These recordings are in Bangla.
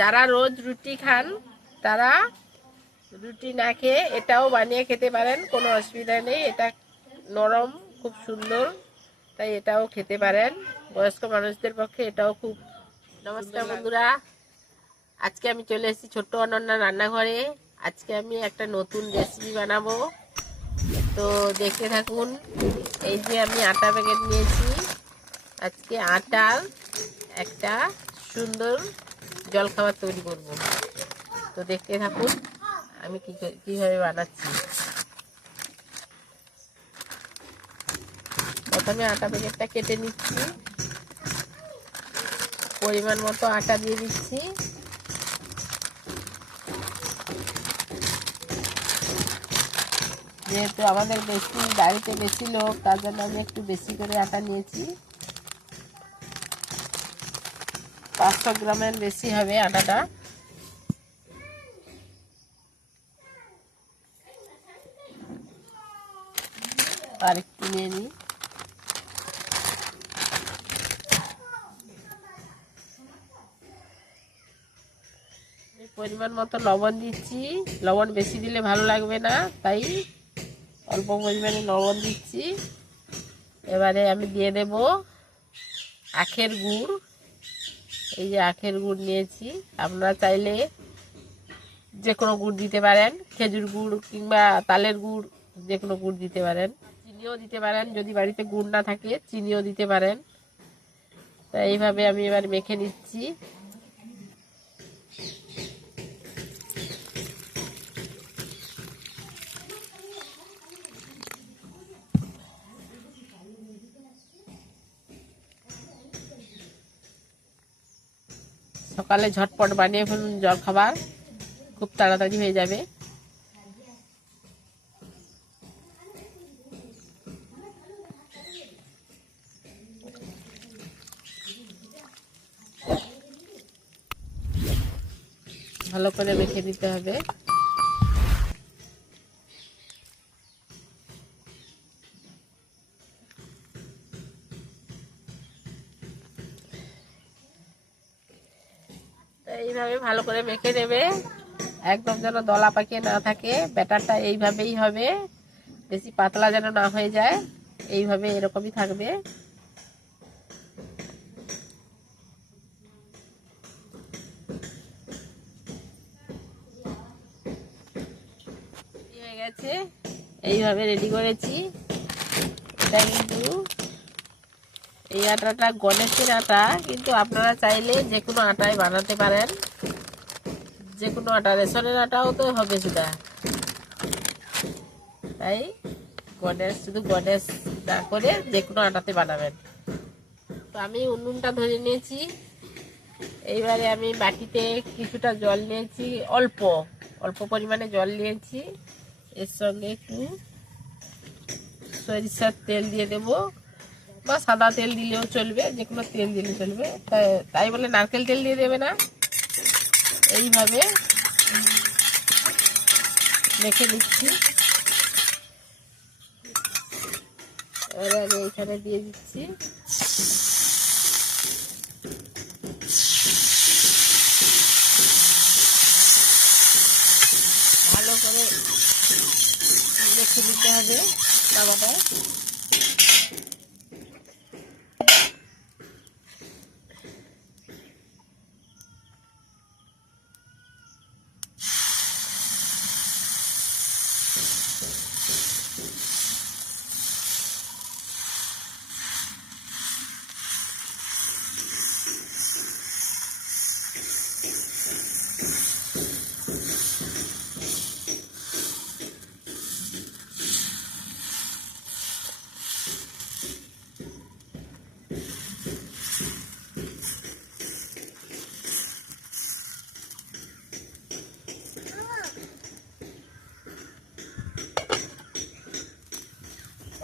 যারা রোজ রুটি খান তারা রুটি না খেয়ে এটাও বানিয়ে খেতে পারেন কোনো অসুবিধা নেই। এটা নরম খুব সুন্দর তাই এটাও খেতে পারেন। বয়স্ক মানুষদের পক্ষে এটাও খুব নমস্কার বন্ধুরা। আজকে আমি চলে এসেছি ছোট্ট অনন্যা রান্নাঘরে। আজকে আমি একটা নতুন রেসিপি বানাবো। তো দেখতে থাকুন এই যে আমি আটা প্যাকেট নিয়েছি। আজকে আটার একটা সুন্দর জলখাবার তৈরি করব। তো দেখতে থাকুন, আমি কি কীভাবে বানাচ্ছি। প্রথমে আটা প্যাকেটটা কেটে নিচ্ছি। পরিমাণ মতো আটা দিয়ে দিচ্ছি। যেহেতু আমাদের বেশি বাড়িতে বেশি লোক, তার জন্য আমি একটু বেশি করে আটা নিয়েছি। পাঁচশো গ্রামের বেশি হবে আটাটা আর একটু নিয়ে নিই। পরিমাণ মতো লবণ দিচ্ছি। লবণ বেশি দিলে ভালো লাগবে না, তাই অল্প পরিমাণে লবণ দিচ্ছি। এবারে আমি দিয়ে দেব আখের গুড়। এই যে আখের গুড় নিয়েছি। আপনারা চাইলে যে কোনো গুড় দিতে পারেন, খেজুর গুড় কিংবা তালের গুড় যে কোনো গুড় দিতে পারেন। চিনিও দিতে পারেন, যদি বাড়িতে গুড় না থাকে, চিনিও দিতে পারেন। তা এইভাবে আমি এবার মেখে নিচ্ছি। সকালে ঝটপট বানিয়ে ফেলুন জল খাবার খুব তাড়াতাড়ি হয়ে যাবে। ভালো করে রেখে দিতে হবে। এইভাবে ভালো করে মেখে নেবে। একদম যেন দলা পাকিয়ে না থাকে। ব্যাটারটা এইভাবেই হবে। বেশি পাতলা যেন না হয়ে যায়। এইভাবে এরকমই থাকবে। হয়ে গেছে। এইভাবে রেডি করেছি। এটা কিন্তু এই আটাটা গণেশের আটা, কিন্তু আপনারা চাইলে যে কোনো আটায় বানাতে পারেন। যে কোনো আটা, রেশনের আটাও তো হবে সেটা। তাই গণেশ, শুধু গণেশ না করে যে কোনো আটাতে বানাবেন। তো আমি উনুনটা ধরে নিয়েছি। এইবারে আমি বাটিতে কিছুটা জল নিয়েছি, অল্প অল্প পরিমাণে জল নিয়েছি। এর সঙ্গে একটু সরিষার তেল দিয়ে দেবো। বা সাদা তেল দিলেও চলবে যে কোনো তেল দিলে চলবে। তাই বলে নারকেল তেল দিয়ে দেবে না। এইভাবে মেখে দিচ্ছি এবারে আমি দিয়ে দিচ্ছি। ভালো করে মেখে দিতে হবে তাওয়াটা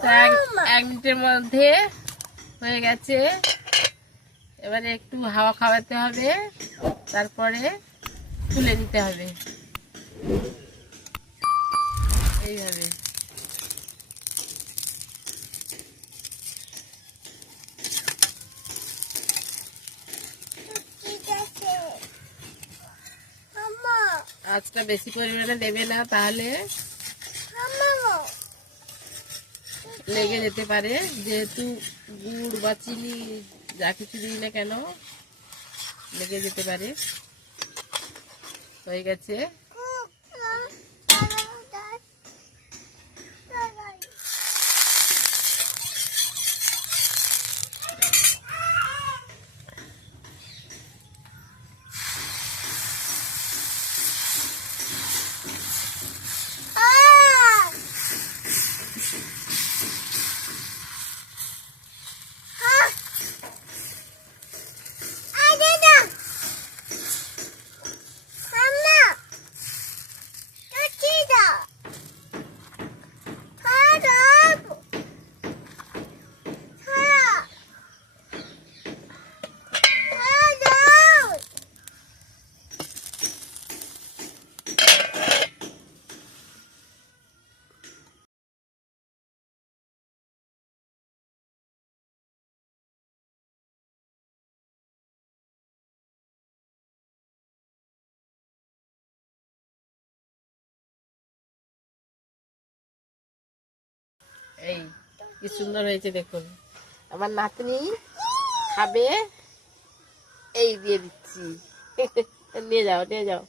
তা এক- মিনিটের মধ্যে হয়ে গেছে। এবারে একটু হাওয়া খাওয়াতে হবে তারপরে তুলে নিতে হবে। এইভাবে। আঁচটা বেশি পরিমাণে দেবে না তাহলে লেগে যেতে পারে, যেহেতু গুড় বা চিনি যা কিছু দিই না কেন, লেগে যেতে পারে। হয়ে গেছে। এই, কি সুন্দর হয়েছে দেখুন। আমার নাতনি খাবে, এই দিয়ে দিচ্ছি। নিয়ে যাও নিয়ে যাও।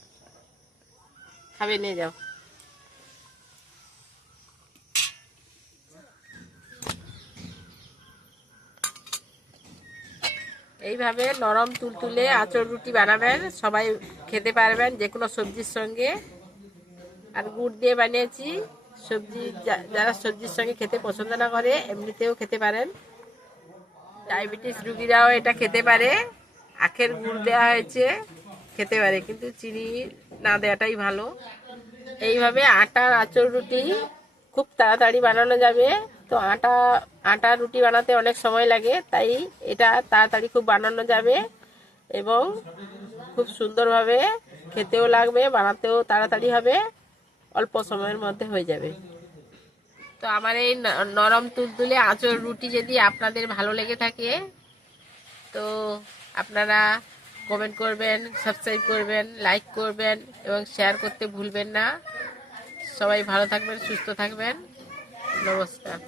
খাবে, নিয়ে যাও। এইভাবে নরম তুলতুলে আঁচড় রুটি বানাবেন, সবাই খেতে পারবেন যে কোনো সবজির সঙ্গে। আর গুড় দিয়ে বানিয়েছি। সবজি যারা সবজির সঙ্গে খেতে পছন্দ না করে, এমনিতেও খেতে পারেন। ডায়াবেটিস রুগীরাও এটা খেতে পারে। আখের গুড় দেওয়া হয়েছে, খেতে পারে, কিন্তু চিনি না দেওয়াটাই ভালো। এইভাবে আটার আঁচড় রুটি খুব তাড়াতাড়ি বানানো যাবে। তো আটা আটা রুটি বানাতে অনেক সময় লাগে, তাই এটা তাড়াতাড়ি খুব বানানো যাবে এবং খুব সুন্দরভাবে খেতেও লাগবে, বানাতেও তাড়াতাড়ি হবে। অল্প সময়ের মধ্যে হয়ে যাবে। তো আমার এই নরম তুলতুলে আঁচড় রুটি যদি আপনাদের ভালো লেগে থাকে, তো আপনারা কমেন্ট করবেন সাবস্ক্রাইব করবেন লাইক করবেন এবং শেয়ার করতে ভুলবেন না। সবাই ভালো থাকবেন, সুস্থ থাকবেন। নমস্কার।